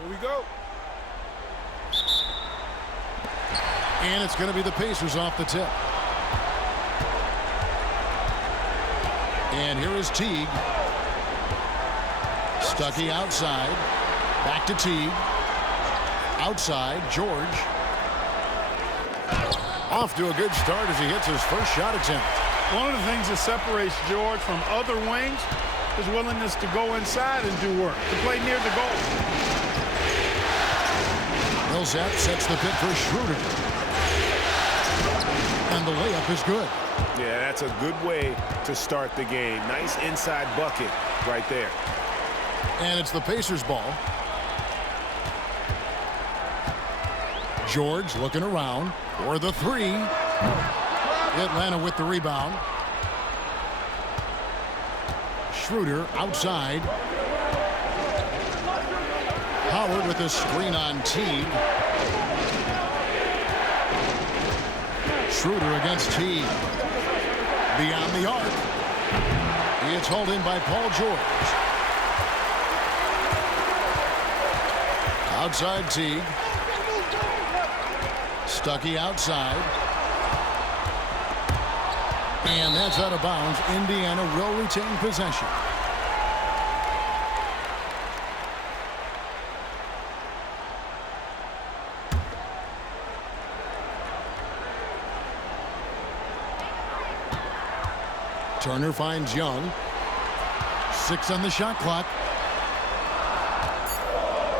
Here we go. And it's going to be the Pacers off the tip. And here is Teague. Stuckey outside. Back to Teague. Outside, George. Off to a good start as he hits his first shot attempt. One of the things that separates George from other wings is willingness to go inside and do work, to play near the goal. Millsap sets the pick for Schroeder. And the layup is good. Yeah, that's a good way to start the game. Nice inside bucket right there. And it's the Pacers' ball. George looking around for the three. Atlanta with the rebound. Schroeder outside. Howard with a screen on Teague. Schroeder against Teague. Beyond the arc. It's hauled in by Paul George. Outside Teague. Stuckey outside. And that's out of bounds. Indiana will retain possession. Turner finds Young. 6 on the shot clock.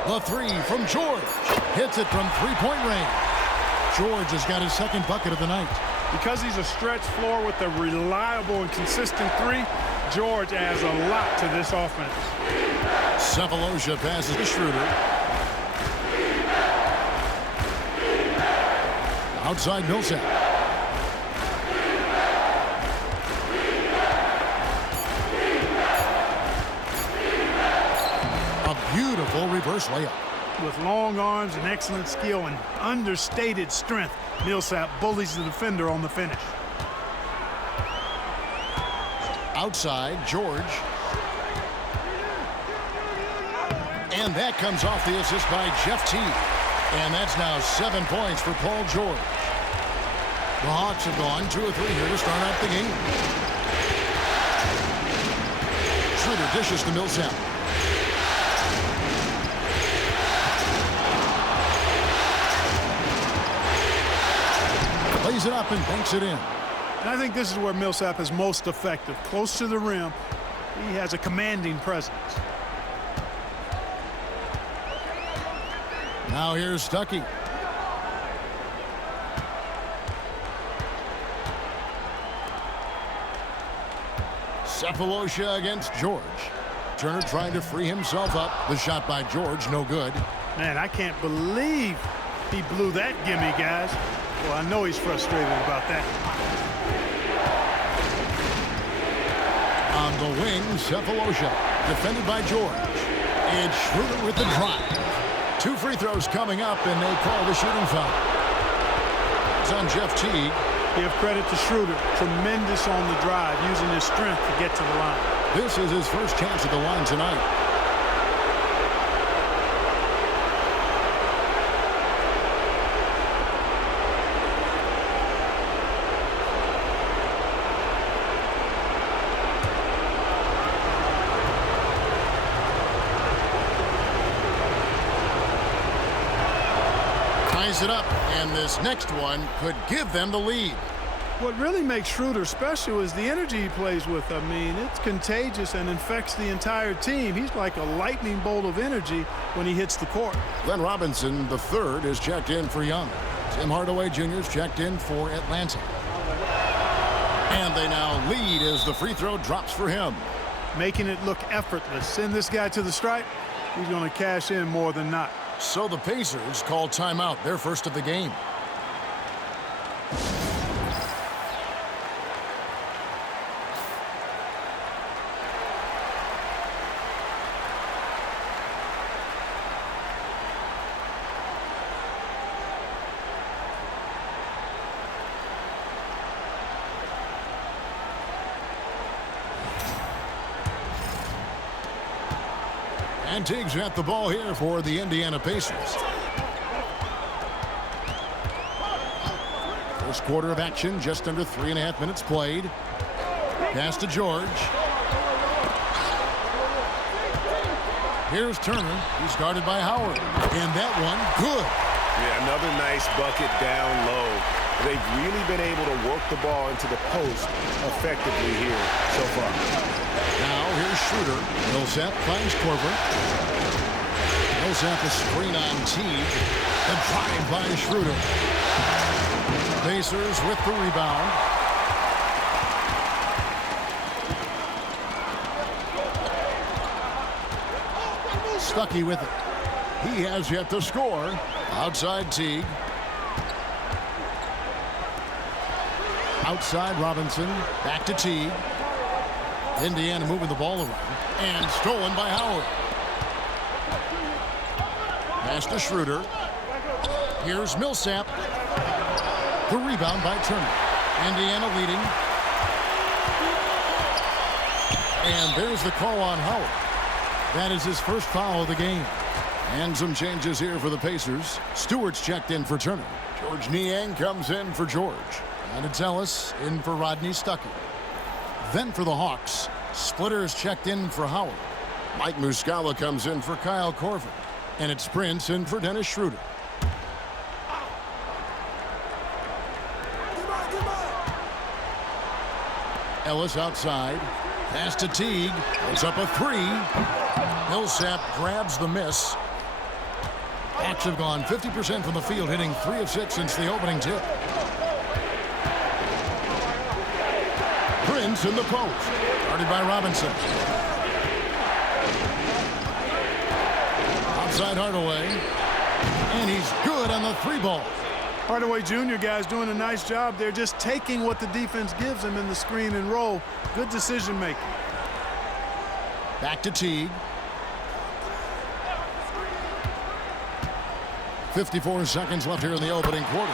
The three from George. Hits it from three-point range. George has got his second bucket of the night. Because he's a stretch floor with a reliable and consistent three, George adds a lot to this offense. Sefolosha passes to Schroeder. Outside Millsap. A beautiful reverse layup. With long arms and excellent skill and understated strength, Millsap bullies the defender on the finish. Outside, George. And that comes off the assist by Jeff Teague. And that's now 7 points for Paul George. The Hawks have gone 2 of 3 here to start out the game. Schroeder dishes to Millsap. Plays it up and banks it in. And I think this is where Millsap is most effective. Close to the rim, he has a commanding presence. Now here's Stuckey. Sefolosha against George. Turner trying to free himself up. The shot by George, no good. Man, I can't believe he blew that gimme, guys. Well, I know he's frustrated about that. On the wing, Sefolosha. Defended by George. And Schroeder with the drive. 2 free throws coming up, and they call the shooting foul. It's on Jeff Teague. Give credit to Schroeder. Tremendous on the drive, using his strength to get to the line. This is his first chance at the line tonight. Ties it up, and this next one could give them the lead. What really makes Schroeder special is the energy he plays with. I mean, it's contagious and infects the entire team. He's like a lightning bolt of energy when he hits the court. Glenn Robinson, the third, is checked in for Young. Tim Hardaway Jr. is checked in for Atlanta. And they now lead as the free throw drops for him. Making it look effortless. Send this guy to the stripe, he's going to cash in more than not. So the Pacers call timeout, their first of the game. And Teague's at the ball here for the Indiana Pacers. First quarter of action, just under 3.5 minutes played. Pass to George. Here's Turner. He's guarded by Howard. And that one, good. Yeah, another nice bucket down low. They've really been able to work the ball into the post effectively here so far. Now here's Schroeder. Millsap finds Korver. Millsap a screen on Teague. The drive by Schroeder. Pacers with the rebound. Stuckey with it. He has yet to score. Outside Teague. Outside Robinson. Back to Teague. Indiana moving the ball around. And stolen by Howard. Pass to Schroeder. Here's Millsap. The rebound by Turner. Indiana leading. And there's the call on Howard. That is his first foul of the game. And some changes here for the Pacers. Stewart's checked in for Turner. George Niang comes in for George. And it's Ellis in for Rodney Stuckey. Then for the Hawks, Splitter's checked in for Howard. Mike Muscala comes in for Kyle Korver. And it's Prince in for Dennis Schroeder. Ellis outside. Pass to Teague. It's up a three. Millsap grabs the miss. Hawks have gone 50% from the field, hitting 3 of 6 since the opening tip. Prince in the post. Guarded by Robinson. Outside Hardaway. And he's good on the 3-ball. Hardaway Jr. guys doing a nice job. They're just taking what the defense gives them in the screen and roll. Good decision making. Back to Teague. 54 seconds left here in the opening quarter.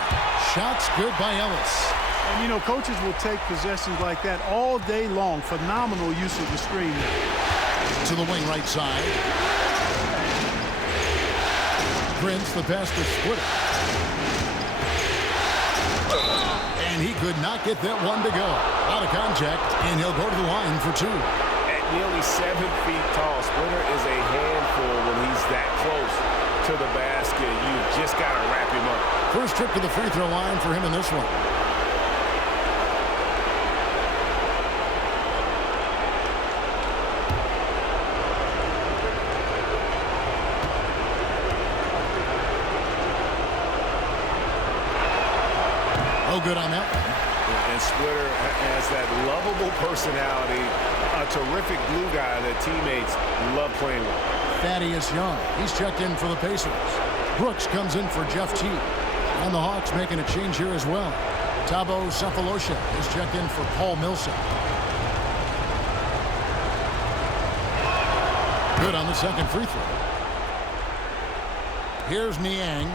Shots good by Ellis. And, you know, coaches will take possessions like that all day long. Phenomenal use of the screen. To the wing right side. Prince, the pass to Splitter. And he could not get that one to go. Out of contact, and he'll go to the line for 2. At nearly 7 feet tall, Splitter is a handful when he's that close to the basket. You just got to wrap him up. First trip to the free throw line for him in this one. No good on that one. And Splitter has that lovable personality, a terrific glue guy that teammates love playing with. Thaddeus Young, he's checked in for the Pacers. Brooks comes in for Jeff Teague. And the Hawks making a change here as well. Thabo Sefolosha is checked in for Paul Millsap. Good on the second free throw. Here's Niang.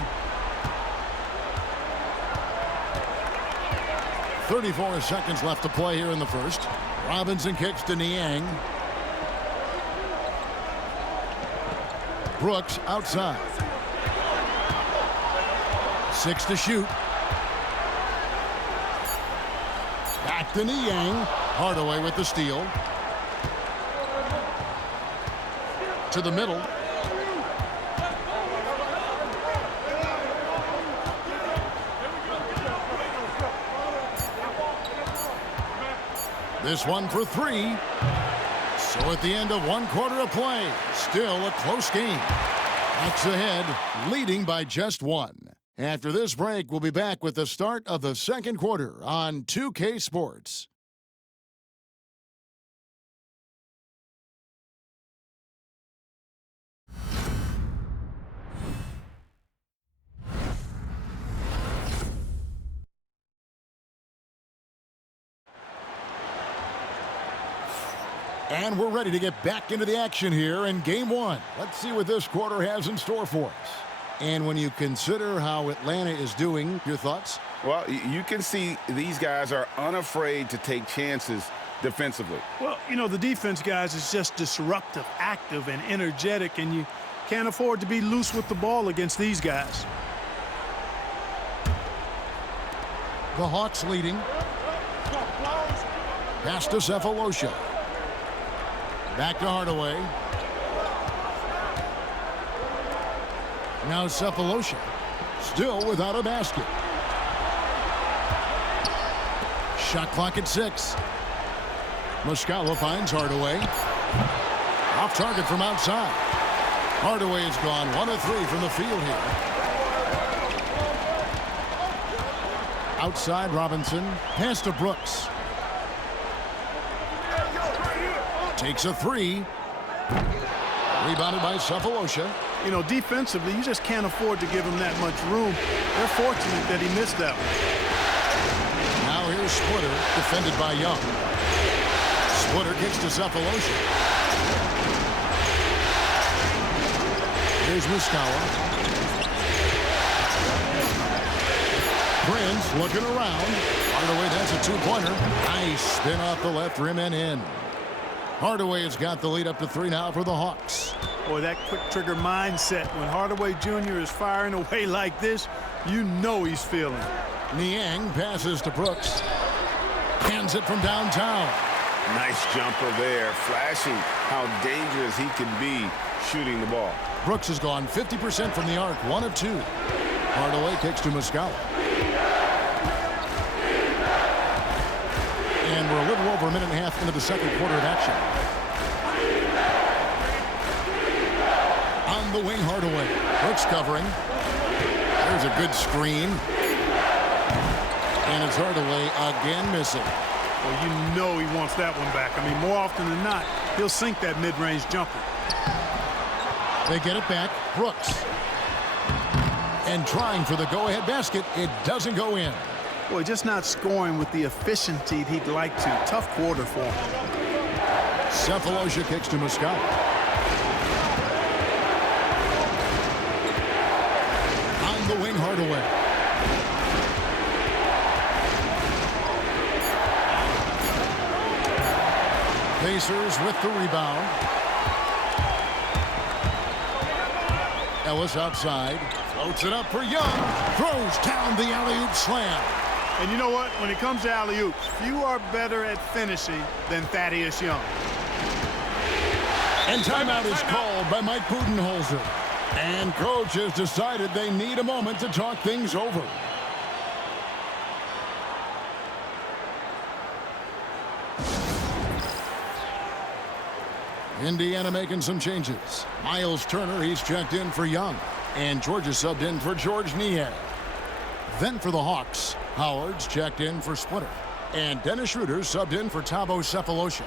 34 seconds left to play here in the first. Robinson kicks to Niang. Brooks outside. 6 to shoot. Back to Niang. Hardaway with the steal. To the middle. This one for 3. So at the end of 1 quarter of play, still a close game. Hawks ahead, leading by just 1. After this break, we'll be back with the start of the second quarter on 2K Sports. And we're ready to get back into the action here in Game 1. Let's see what this quarter has in store for us. And when you consider how Atlanta is doing, your thoughts? Well, you can see these guys are unafraid to take chances defensively. Well, you know, the defense, guys, is just disruptive, active, and energetic, and you can't afford to be loose with the ball against these guys. The Hawks leading. Pass to Sefolosha. Back to Hardaway. Now Sefolosha. Still without a basket. Shot clock at 6. Muscala finds Hardaway. Off target from outside. Hardaway is gone 1 of 3 from the field here. Outside Robinson. Pass to Brooks. Takes a 3. Rebounded by Sefolosha. You know, defensively, you just can't afford to give him that much room. They're fortunate that he missed that one. Now here's Splitter, defended by Young. Splitter kicks to Sefolosha. Here's Muscala. Prince looking around. Hardaway, that's a 2-pointer. Nice spin off the left rim and in. Hardaway has got the lead up to 3 now for the Hawks. Boy, that quick trigger mindset. When Hardaway Jr. is firing away like this, you know he's feeling it. Niang passes to Brooks. Hands it from downtown. Nice jumper there, flashing how dangerous he can be shooting the ball. Brooks has gone 50% from the arc, 1 of 2. Hardaway kicks to Muscala. And we're a little over a minute and a half into the second quarter of action. On the wing, Hardaway. Brooks covering. There's a good screen. And it's Hardaway again missing. Well, you know he wants that one back. I mean, more often than not, he'll sink that mid-range jumper. They get it back. Brooks. And trying for the go-ahead basket. It doesn't go in. Boy, just not scoring with the efficiency he'd like to. Tough quarter for him. Sefolosha kicks to Muscala. On the wing, Hardaway. Pacers with the rebound. Ellis outside. Floats it up for Young. Throws down the alley-oop slam. And you know what? When it comes to alley-oops, few are better at finishing than Thaddeus Young. And timeout is called by Mike Budenholzer. And coach has decided they need a moment to talk things over. Indiana making some changes. Miles Turner, he's checked in for Young. And Georgia subbed in for George Niang. Then for the Hawks, Howard's checked in for Splitter. And Dennis Schroeder subbed in for Thabo Sefolosha.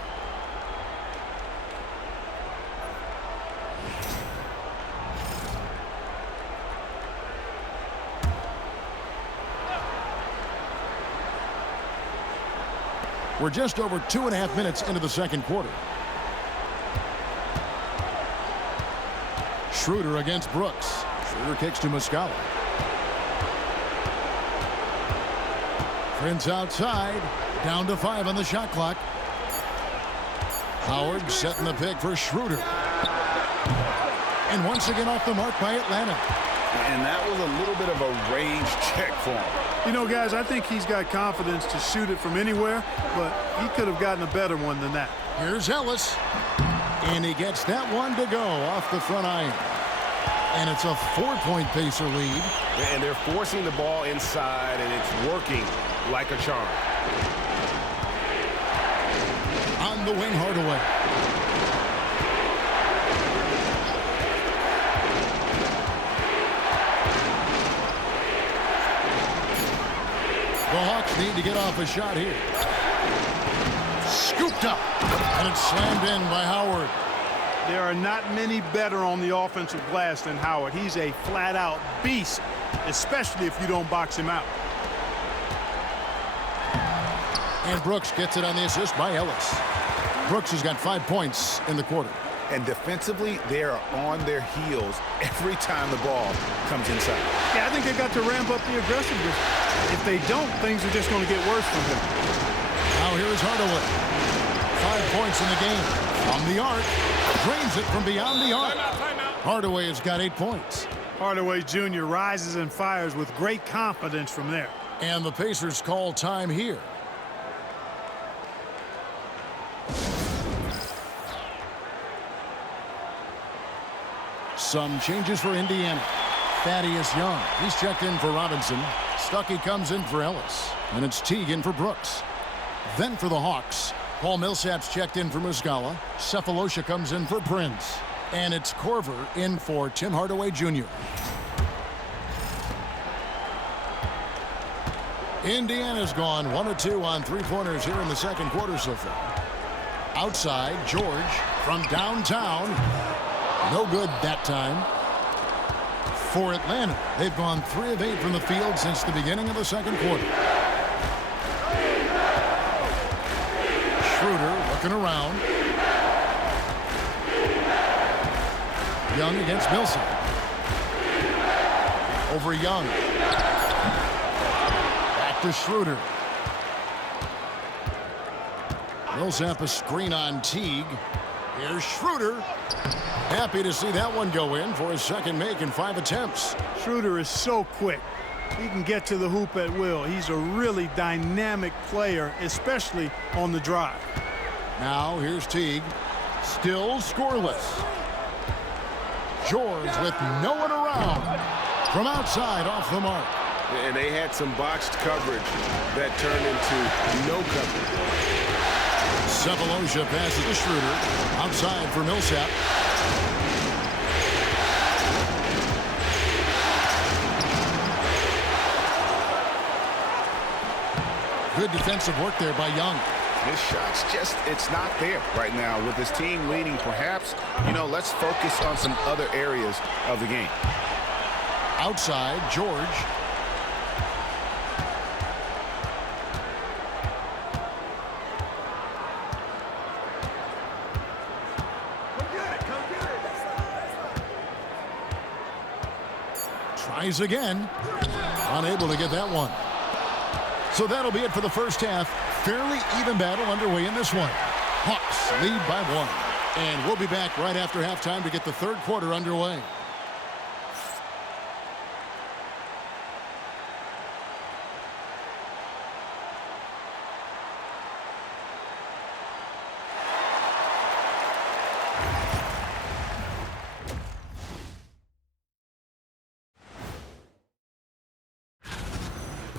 We're just over 2.5 minutes into the second quarter. Schroeder against Brooks. Schroeder kicks to Muscala. Prince outside. Down to 5 on the shot clock. Howard setting the pick for Schroeder. And once again off the mark by Atlanta. And that was a little bit of a range check for him. You know, guys, I think he's got confidence to shoot it from anywhere, but he could have gotten a better one than that. Here's Ellis. And he gets that one to go off the front iron. And it's a 4-point Pacer lead. And they're forcing the ball inside, and it's working like a charm. On the wing, Hardaway. The Hawks need to get off a shot here. Scooped up. And it's slammed in by Howard. There are not many better on the offensive glass than Howard. He's a flat-out beast, especially if you don't box him out. And Brooks gets it on the assist by Ellis. Brooks has got 5 points in the quarter. And defensively, they are on their heels every time the ball comes inside. Yeah, I think they've got to ramp up the aggressiveness. If they don't, things are just going to get worse from him. Now here is Hardaway. 5 points in the game. From the arc, drains it from beyond the arc. Hardaway has got 8 points. Hardaway Jr. rises and fires with great confidence from there. And the Pacers call time here. Some changes for Indiana. Thaddeus Young, he's checked in for Robinson. Stuckey comes in for Ellis. And it's Teague in for Brooks. Then for the Hawks, Paul Millsap's checked in for Muscala. Cephalosha comes in for Prince. And it's Korver in for Tim Hardaway Jr. Indiana's gone 1 of 2 on three-pointers here in the second quarter so far. Outside, George from downtown. No good that time. For Atlanta, they've gone 3 of 8 from the field since the beginning of the second quarter. Schroeder looking around. Young against Millsap. Over Young. Back to Schroeder. Millsap a screen on Teague. Here's Schroeder. Happy to see that one go in for his second make in 5 attempts. Schroeder is so quick. He can get to the hoop at will. He's a really dynamic player, especially on the drive. Now here's Teague. Still scoreless. George with no one around. From outside off the mark. And they had some botched coverage that turned into no coverage. Cephalosha passes to Schroeder. Outside for Millsap. Good defensive work there by Young. His shot's just, it's not there right now with his team leading. Perhaps, let's focus on some other areas of the game. Outside, George. Tries again. Unable to get that one. So that'll be it for the first half. Fairly even battle underway in this one. Hawks lead by 1. And we'll be back right after halftime to get the third quarter underway.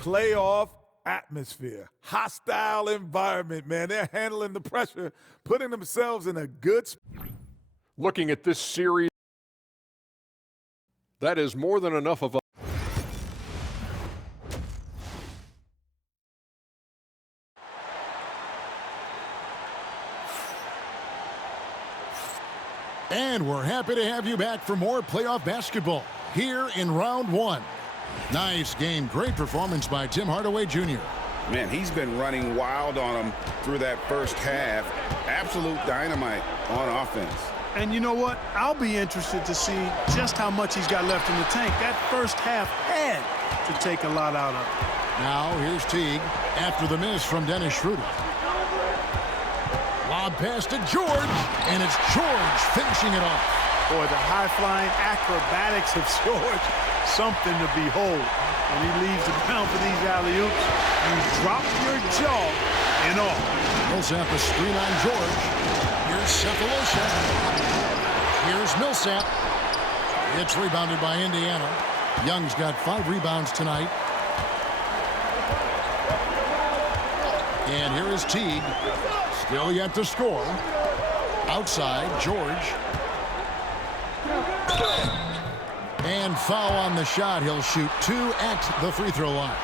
Playoff atmosphere, hostile environment, man. They're handling the pressure, putting themselves in a good spot. Looking at this series, that is more than enough of a And we're happy to have you back for more playoff basketball here in round 1. Nice game. Great performance by Tim Hardaway Jr. Man, he's been running wild on them through that first half. Absolute dynamite on offense. And you know what? I'll be interested to see just how much he's got left in the tank. That first half had to take a lot out of it. Now here's Teague after the miss from Dennis Schroeder. Lob pass to George, and it's George finishing it off. Boy, the high-flying acrobatics of George, something to behold. When he leaves the ground for these alley-oops, you drop your jaw and all. Millsap a screen on George. Here's Cephalosha. Here's Millsap. It's rebounded by Indiana. Young's got 5 rebounds tonight. And here is Teague. Still yet to score. Outside, George. And foul on the shot. He'll shoot 2 at the free throw line.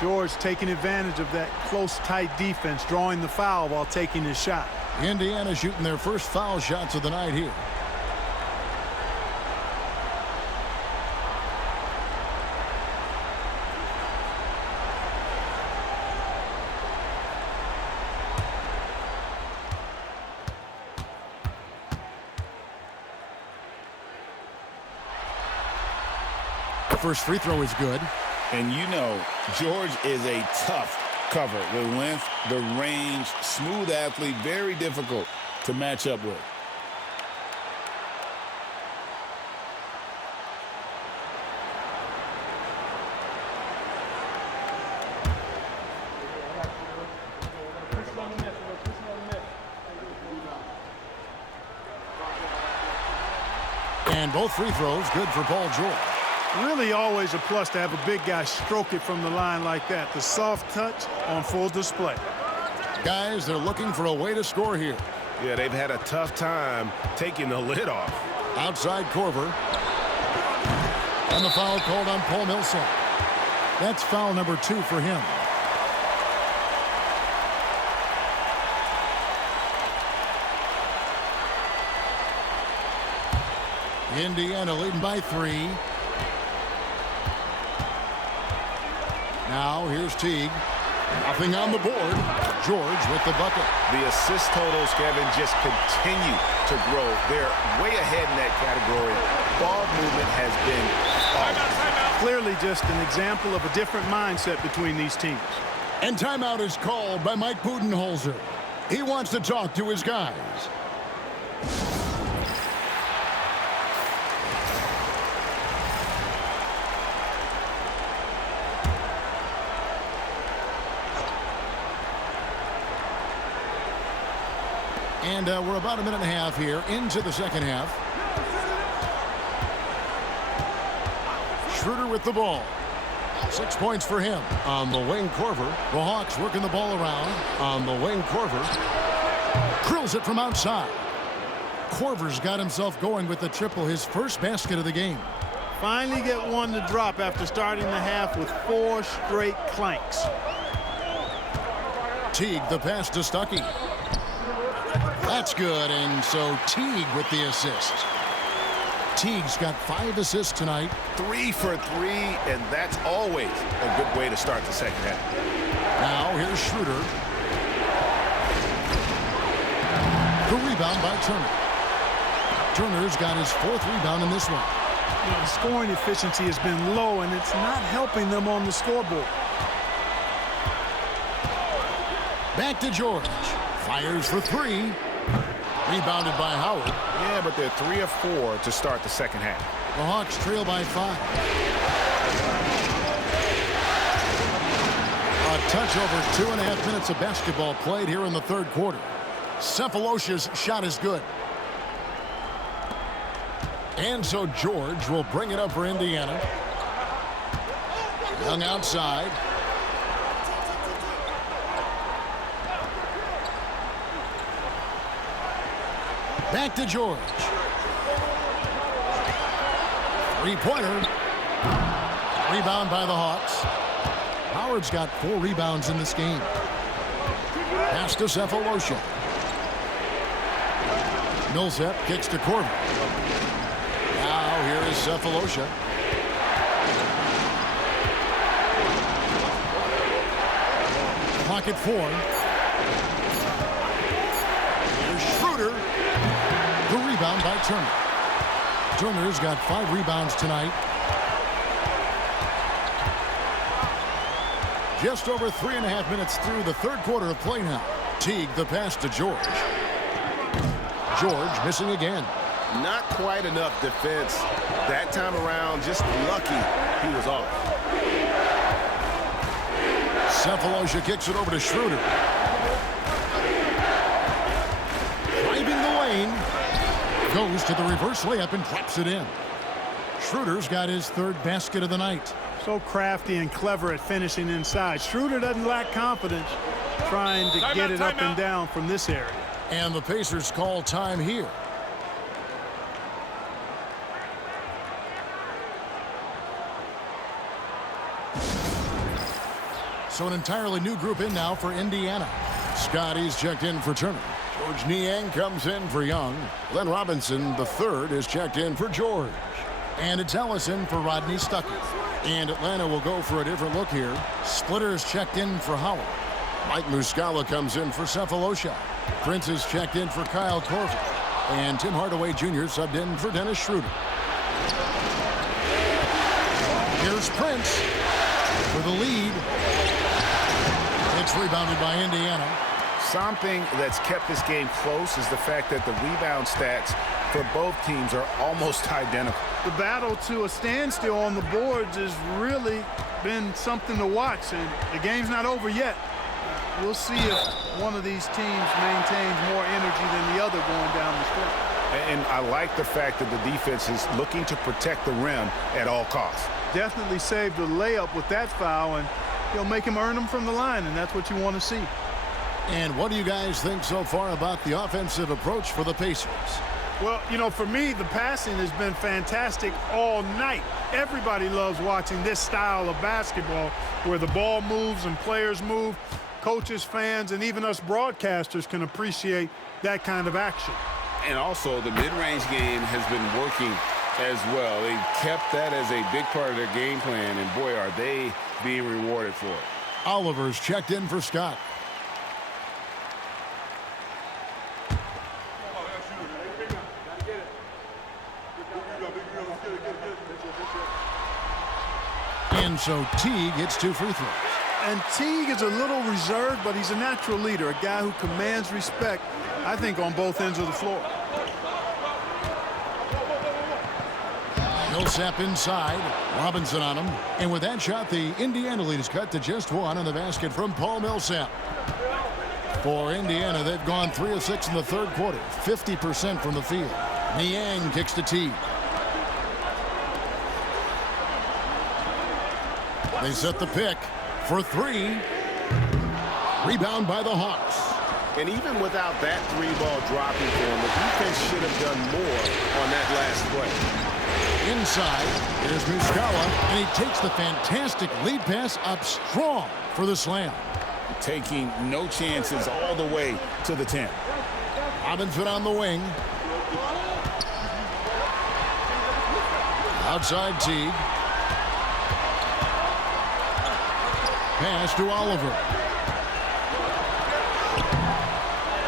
George taking advantage of that close, tight defense, drawing the foul while taking his shot. Indiana shooting their first foul shots of the night here. First free throw is good. And George is a tough cover. The length, the range, smooth athlete, very difficult to match up with. And both free throws good for Paul George. Really always a plus to have a big guy stroke it from the line like that. The soft touch on full display. Guys, they're looking for a way to score here. Yeah, they've had a tough time taking the lid off. Outside Korver. And the foul called on Paul Millsap. That's foul number 2 for him. Indiana leading by 3. Now here's Teague. Nothing on the board. George with the bucket. The assist totals, Kevin, just continue to grow. They're way ahead in that category. Ball movement has been Clearly just an example of a different mindset between these teams. And timeout is called by Mike Budenholzer. He wants to talk to his guys. And we're about a minute and a half here into the second half. Schroeder with the ball. 6 points for him. On the wing, Korver. The Hawks working the ball around. On the wing, Korver. Drills it from outside. Korver's got himself going with the triple, his first basket of the game. Finally get one to drop after starting the half with 4 straight clanks. Teague, the pass to Stuckey. That's good, and so Teague with the assist. Teague's got 5 assists tonight. 3 for 3, and that's always a good way to start the second half. Now here's Schroeder. The rebound by Turner. Turner's got his 4th rebound in this one. The scoring efficiency has been low, and it's not helping them on the scoreboard. Back to George. Fires for 3. Rebounded by Howard. Yeah, but they're 3 of 4 to start the second half. The Hawks trail by 5. A touch over 2.5 minutes of basketball played here in the third quarter. Cephalosha's shot is good. And so George will bring it up for Indiana. Young outside. Back to George. 3-pointer. Rebound by the Hawks. Howard's got 4 rebounds in this game. Pass to Cephalosha. Millsap kicks to Korver. Now here is Cephalosha. Clock at 4. Here's Schroeder. The rebound by Turner. Turner's got 5 rebounds tonight. Just over 3.5 minutes through the third quarter of play now. Teague the pass to George. George missing again. Not quite enough defense that time around. Just lucky he was off. Cephalosha kicks it over to Schroeder. Driving the lane. Goes to the reverse layup and drops it in. Schroeder's got his 3rd basket of the night. So crafty and clever at finishing inside. Schroeder doesn't lack confidence trying to get it up and down from this area. And the Pacers call time here. So an entirely new group in now for Indiana. Scotty's checked in for Turner. George Niang comes in for Young. Glenn Robinson, the 3rd, is checked in for George. And it's Ellison for Rodney Stuckey. And Atlanta will go for a different look here. Splitter's checked in for Howard. Mike Muscala comes in for Cephalosha. Prince is checked in for Kyle Korver. And Tim Hardaway Jr. subbed in for Dennis Schroeder. Here's Prince for the lead. It's rebounded by Indiana. Something that's kept this game close is the fact that the rebound stats for both teams are almost identical. The battle to a standstill on the boards has really been something to watch, and the game's not over yet. We'll see if one of these teams maintains more energy than the other going down the stretch. And I like the fact that the defense is looking to protect the rim at all costs. Definitely saved a layup with that foul, and he'll make him earn them from the line, and that's what you want to see. And what do you guys think so far about the offensive approach for the Pacers? Well, you know, for me, the passing has been fantastic all night. Everybody loves watching this style of basketball where the ball moves and players move. Coaches, fans, and even us broadcasters can appreciate that kind of action. And also, the mid-range game has been working as well. They've kept that as a big part of their game plan, and boy, are they being rewarded for it. Oliver's checked in for Scott. And so Teague hits 2 free throws. And Teague is a little reserved, but he's a natural leader, a guy who commands respect, I think, on both ends of the floor. Millsap inside. Robinson on him. And with that shot, the Indiana lead is cut to just 1 on the basket from Paul Millsap. For Indiana, they've gone 3 of 6 in the third quarter, 50% from the field. Niang kicks to Teague. They set the pick for 3. Rebound by the Hawks. And even without that 3-ball dropping for him, the defense should have done more on that last play. Inside, here's Muscala, and he takes the fantastic lead pass up strong for the slam. Taking no chances all the way to the 10. Robinson on the wing. Outside Teague. Pass to Oliver.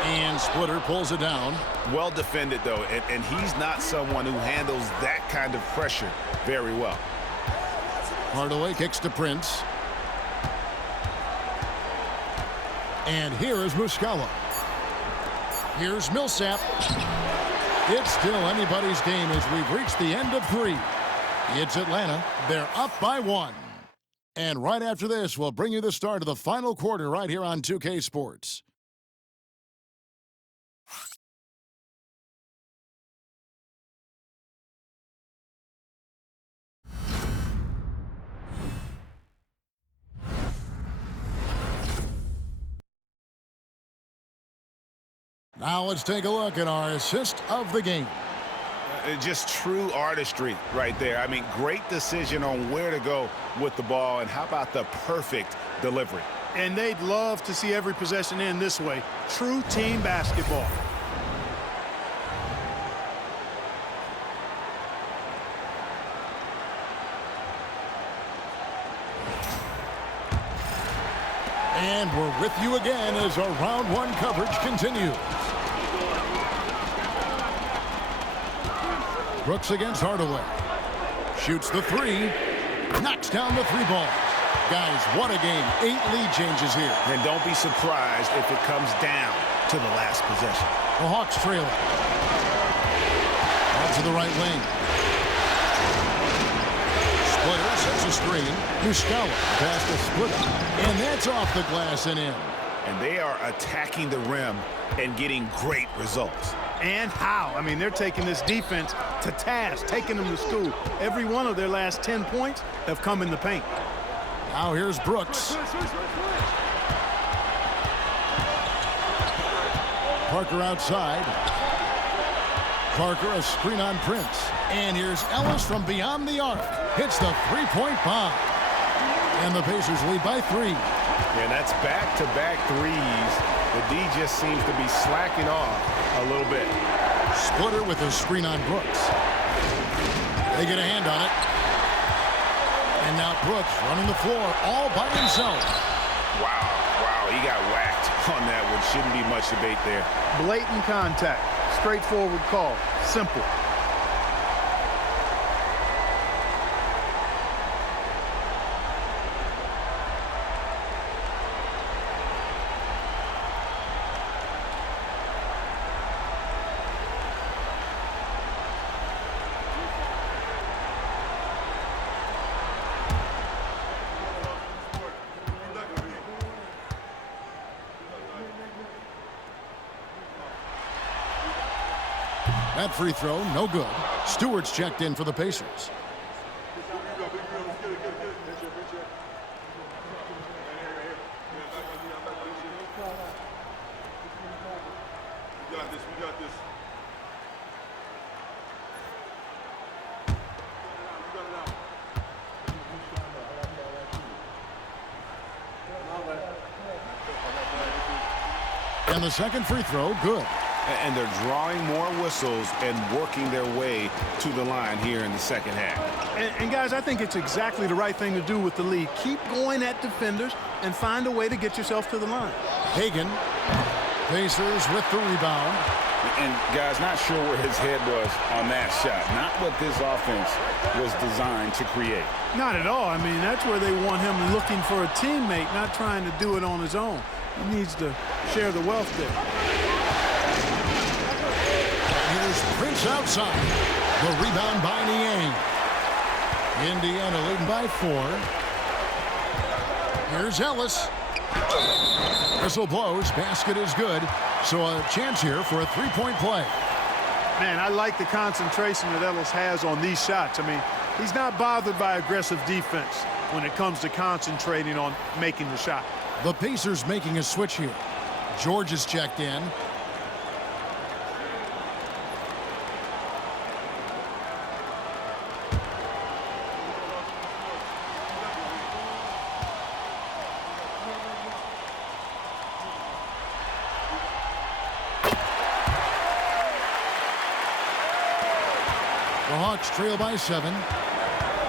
And Splitter pulls it down. Well defended, though, and he's not someone who handles that kind of pressure very well. Hardaway kicks to Prince. And here is Muscala. Here's Millsap. It's still anybody's game as we've reached the end of 3. It's Atlanta. They're up by 1. And right after this, we'll bring you the start of the final quarter right here on 2K Sports. Now let's take a look at our assist of the game. Just true artistry right there. I mean, great decision on where to go with the ball, and how about the perfect delivery? And they'd love to see every possession end this way. True team basketball. And we're with you again as our round 1 coverage continues. Brooks against Hardaway. Shoots the 3. Knocks down the 3-ball. Guys, what a game. 8 lead changes here. And don't be surprised if it comes down to the last possession. The Hawks trail it. Out to the right wing. Splitter sets a screen. Muscala past the Splitter. And that's off the glass and in. And they are attacking the rim and getting great results. And how? I mean, they're taking this defense to task, taking them to school. Every one of their last 10 points have come in the paint. Now here's Brooks. Parker outside. Parker a screen on Prince. And here's Ellis from beyond the arc. Hits the 3-point bomb. And the Pacers lead by 3. And that's back-to-back threes. The D just seems to be slacking off a little bit. Splitter with a screen on Brooks. They get a hand on it. And now Brooks running the floor all by himself. Wow, he got whacked on that one. Shouldn't be much debate there. Blatant contact. Straightforward call. Simple. That free throw, no good. Stewart's checked in for the Pacers. And the second free throw, good. And they're drawing more whistles and working their way to the line here in the second half. And guys, I think it's exactly the right thing to do with the lead. Keep going at defenders and find a way to get yourself to the line. Hagan. Pacers with the rebound. And, guys, not sure where his head was on that shot. Not what this offense was designed to create. Not at all. I mean, that's where they want him looking for a teammate, not trying to do it on his own. He needs to share the wealth there. Here's Prince outside. The rebound by Niang. Indiana leading by 4. Here's Ellis. Whistle blows. Basket is good. So a chance here for a three-point play. Man, I like the concentration that Ellis has on these shots. I mean, he's not bothered by aggressive defense when it comes to concentrating on making the shot. The Pacers making a switch here. George is checked in. The Hawks trail by 7.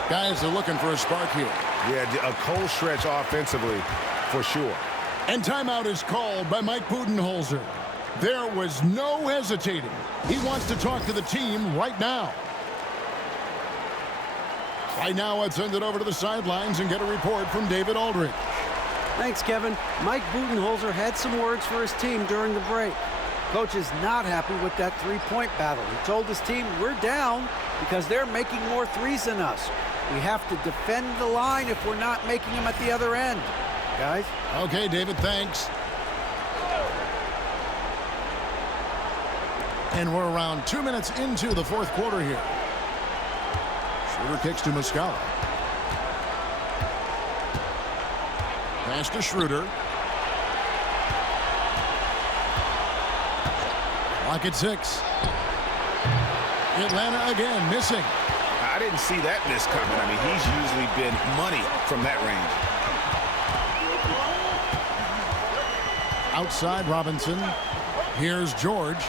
Guys are looking for a spark here. Yeah, a cold stretch offensively for sure. And timeout is called by Mike Budenholzer. There was no hesitating. He wants to talk to the team right now. Right now, let's send it over to the sidelines and get a report from David Aldridge. Thanks, Kevin. Mike Budenholzer had some words for his team during the break. Coach is not happy with that three-point battle. He told his team, we're down because they're making more threes than us. We have to defend the line if we're not making them at the other end. Guys? Okay, David, thanks. And we're around 2 minutes into the fourth quarter here. Schroeder kicks to Muscala. Pass to Schroeder. Clock at 6. Atlanta again missing. I didn't see that miss coming. I mean, he's usually been money from that range. Outside Robinson. Here's George.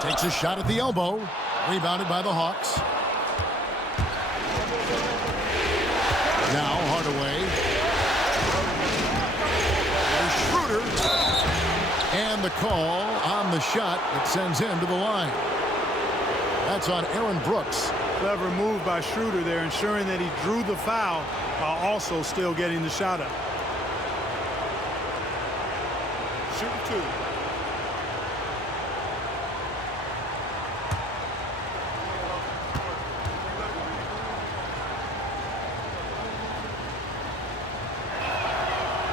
Takes a shot at the elbow. Rebounded by the Hawks. Now Hardaway. There's Schroeder. And the call on the shot that sends him to the line. That's on Aaron Brooks. Clever move by Schroeder there, ensuring that he drew the foul while also still getting the shot up. Shoot 2.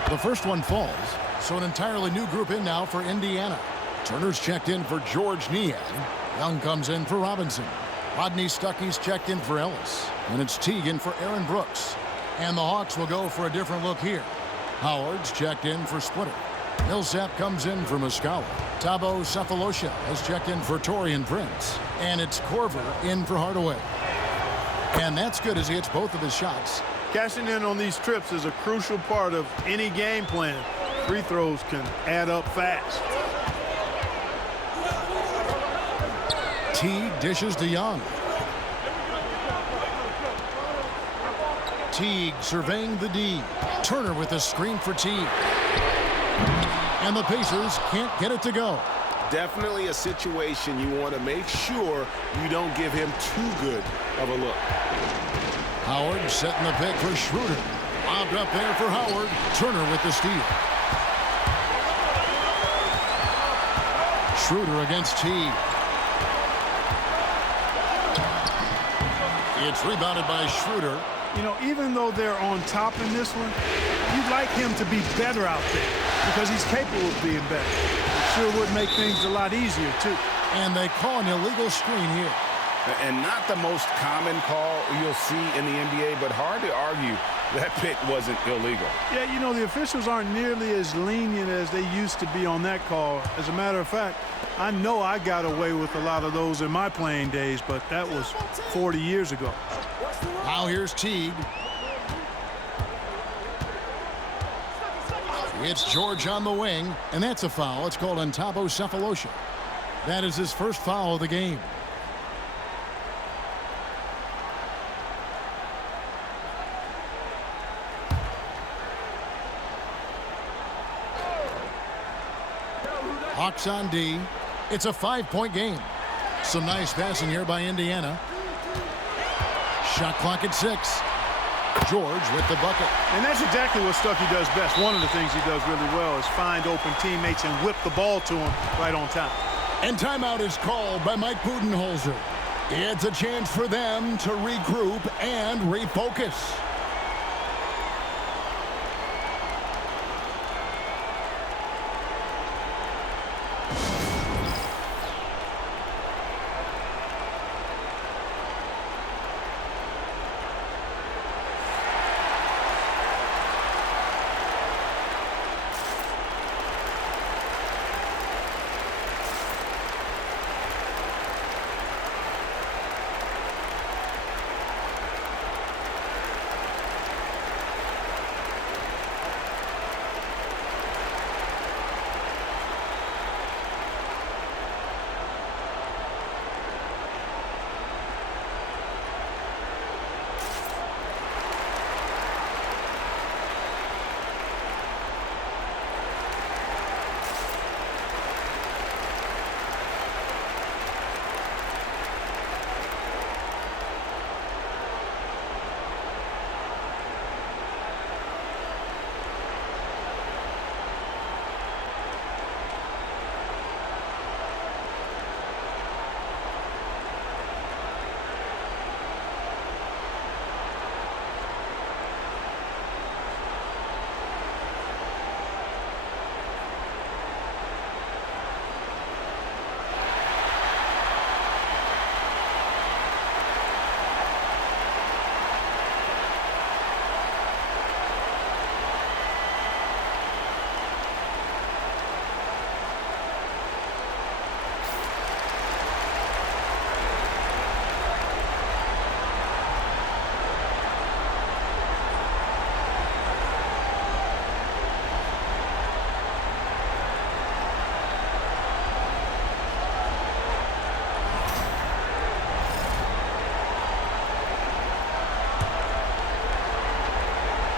The first one falls, so an entirely new group in now for Indiana. Turner's checked in for George Niang. Young comes in for Robinson. Rodney Stuckey's checked in for Ellis. And it's Teagan for Aaron Brooks. And the Hawks will go for a different look here. Howard's checked in for Splitter. Millsap comes in for Muscala. Thabo Sefolosha has checked in for Taurean Prince. And it's Korver in for Hardaway. And that's good as he hits both of his shots. Cashing in on these trips is a crucial part of any game plan. Free throws can add up fast. Teague dishes to Young. Teague surveying the D. Turner with a screen for Teague. And the Pacers can't get it to go. Definitely a situation you want to make sure you don't give him too good of a look. Howard setting the pick for Schroeder. Lobbed up there for Howard. Turner with the steal. Schroeder against Teague. It's rebounded by Schroeder. You know, even though they're on top in this one, you'd like him to be better out there because he's capable of being better. It sure would make things a lot easier, too. And they call an illegal screen here. And not the most common call you'll see in the NBA, but hard to argue that pick wasn't illegal. Yeah, you know, the officials aren't nearly as lenient as they used to be on that call. As a matter of fact, I know I got away with a lot of those in my playing days, but that was 40 years ago. Now here's Teague. It's George on the wing, and that's a foul. It's called on Thabo Sefolosha. That is his first foul of the game. Hawks on D. It's a 5-point game. Some nice passing here by Indiana. Shot clock at 6. George with the bucket. And that's exactly what Stuckey does best. One of the things he does really well is find open teammates and whip the ball to them right on time. And timeout is called by Mike Budenholzer. It's a chance for them to regroup and refocus.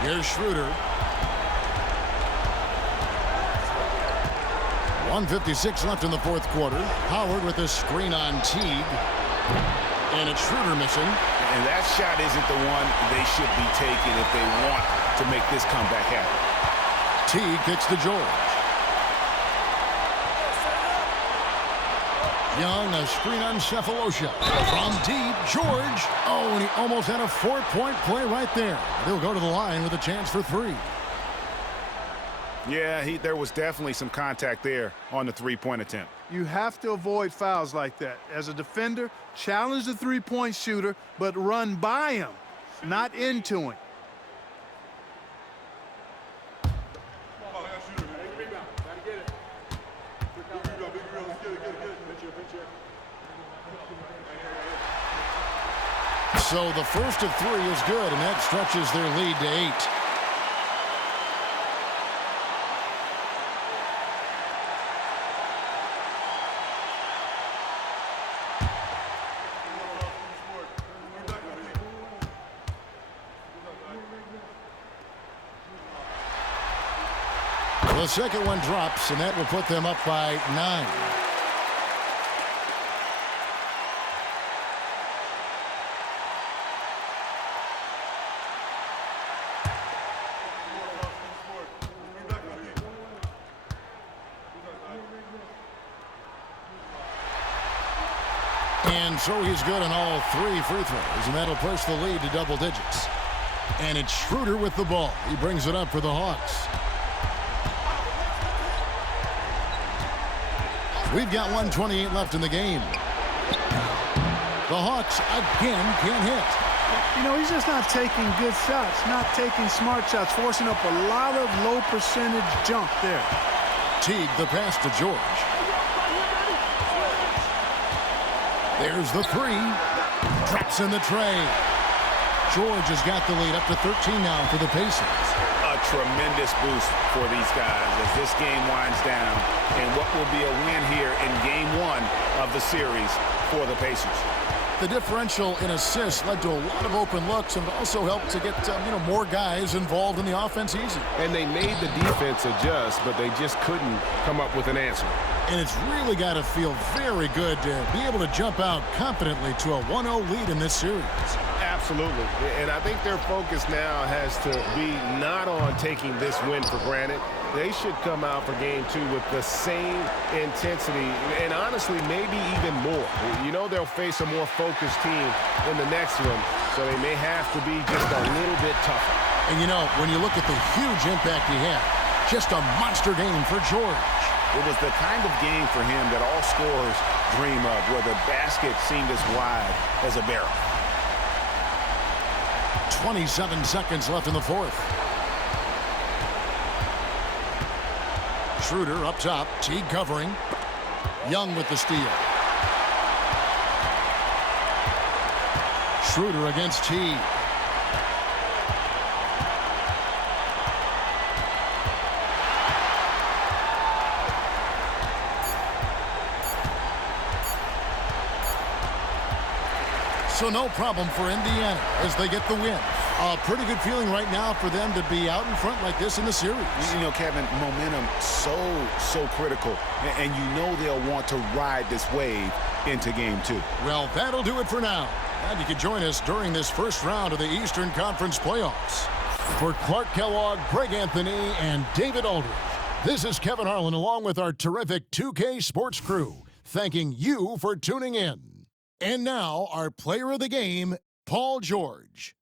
Here's Schroeder. 1:56 left in the fourth quarter. Howard with a screen on Teague. And it's Schroeder missing. And that shot isn't the one they should be taking if they want to make this comeback happen. Teague kicks to George. Young, a screen on Sefolosha. From deep, George. Oh, and he almost had a 4-point play right there. He'll go to the line with a chance for 3. Yeah, there was definitely some contact there on the three-point attempt. You have to avoid fouls like that. As a defender, challenge the three-point shooter, but run by him, not into him. So the first of 3 is good, and that stretches their lead to 8. The second one drops, and that will put them up by 9. And so he's good on all 3 free throws, and that'll push the lead to double digits. And it's Schroeder with the ball. He brings it up for the Hawks. We've got 1:28 left in the game. The Hawks again can't hit. You know, he's just not taking good shots, not taking smart shots, forcing up a lot of low percentage jump there. Teague the pass to George. There's the three. Drops in the tray. George has got the lead up to 13 now for the Pacers. A tremendous boost for these guys as this game winds down, and what will be a win here in game one of the series for the Pacers. The differential in assists led to a lot of open looks and also helped to get more guys involved in the offense easy. And they made the defense adjust, but they just couldn't come up with an answer. And it's really got to feel very good to be able to jump out confidently to a 1-0 lead in this series. Absolutely. And I think their focus now has to be not on taking this win for granted. They should come out for game two with the same intensity and honestly maybe even more. You know they'll face a more focused team in the next one, so they may have to be just a little bit tougher. And you know, when you look at the huge impact he had, just a monster game for George. It was the kind of game for him that all scorers dream of, where the basket seemed as wide as a barrel. 27 seconds left in the fourth. Schroeder up top. Teague covering. Young with the steal. Schroeder against Teague. So no problem for Indiana as they get the win. A pretty good feeling right now for them to be out in front like this in the series. You know, Kevin, momentum so critical, and you know they'll want to ride this wave into game two. Well, that'll do it for now. And you can join us during this first round of the Eastern Conference playoffs. For Clark Kellogg, Greg Anthony, and David Aldridge, this is Kevin Harlan along with our terrific 2K Sports crew, thanking you for tuning in. And now, our player of the game, Paul George.